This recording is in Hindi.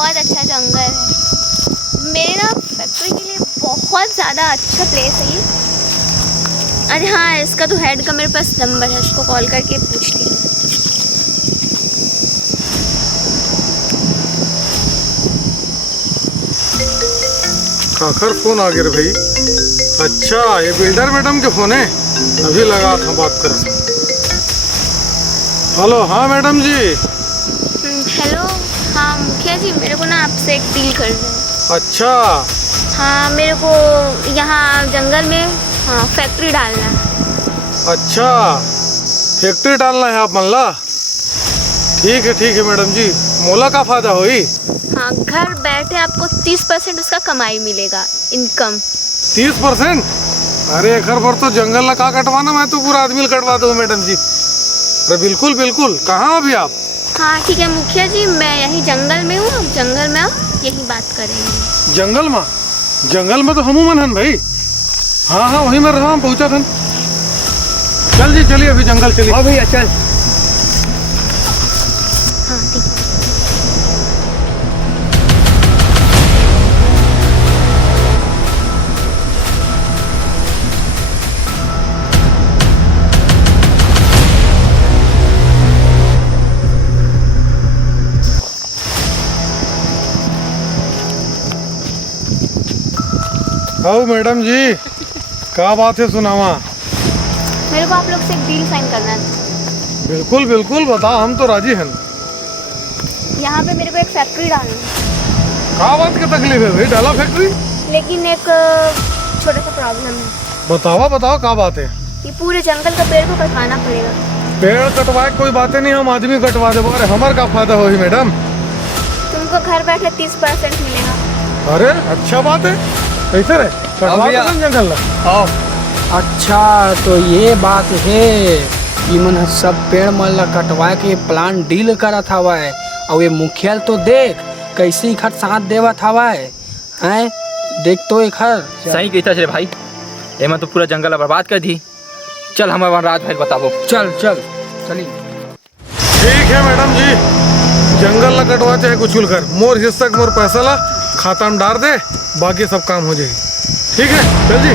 बहुत अच्छा जंगल है। मेरे ना फैक्ट्री के लिए बहुत ज़्यादा अच्छा प्लेस है ये। अरे हाँ, इसका तो हेड का मेरे पास नंबर है, इसको कॉल करके पूछती हूँ। आखिर फोन आ गया रे भाई। अच्छा, ये बिल्डर मैडम के फोन है, अभी लगा था बात कर। हेलो, हाँ मैडम जी। हेलो, हाँ मुखिया जी, मेरे को ना आपसे एक डील करना है। अच्छा। हाँ, मेरे को यहाँ जंगल में हाँ फैक्ट्री डालना है। अच्छा, फैक्ट्री डालना है आप मल्ला? ठीक है मैडम जी, मोला का फायदा होई? हाँ, घर बैठे आपको 30% उसका कमाई मिलेगा, इनकम। 30%? अरे एक बार तो जंगल ना का कटवाना, मैं तो पूरा आदमी कटवा दूँ मैडम जी। अरे बिल्कुल बिल्कुल, कहाँ अभी आप? हाँ ठीक है मुखिया जी, मैं यही जंगल में हूँ, जंगल में आओ, यही बात करेंगे। जंगल में तो हमू मन हन भाई। हाँ वही मैं रहा, पहुँचा था। चल जी, चलिए अभी जंगल चलिए। हाँ भैया चल। हाँ ठीक है। आओ मैडम जी, क्या बात है सुनावा? मेरे को आप लोग से एक डील साइन करना है। बिल्कुल बिल्कुल, बताओ, हम तो राजी हैं। यहाँ पे मेरे को एक फैक्ट्री डालनी है। क्या बात की तकलीफ है भाई? डाला फैक्ट्री? लेकिन एक छोटा सा प्रॉब्लम है। बताओ क्या बात है? ये पूरे जंगल का पेड़ को कटवाना पड़ेगा। पेड़ कटवाए कोई बातें नहीं, हम आदमी कटवा दे। अरे हमार का फायदा हो मैडम? तुमको घर बैठे 30% मिलेगा। अरे अच्छा बात है, कैसे रहे कटवा दो जंगल ला। आओ। अच्छा तो ये बात है, इमन सब पेड़ मन ला कटवा के प्लान डील करा था वाय, और ये मुखिया तो देख कैसे खर साथ देवा था वाय हैं। देख तो एक हर सही कहता रे भाई, एमा तो पूरा जंगल बर्बाद कर दी। चल हमारे राज भाई बताबो। चल चलिए। ठीक है मैडम जी, जंगल ला कटवा चाहे कुछ कर, मोर हिस्सा मोर पैसा ला खाता में डाल दे, बाकी सब काम हो जाएगी। ठीक है, चल जी।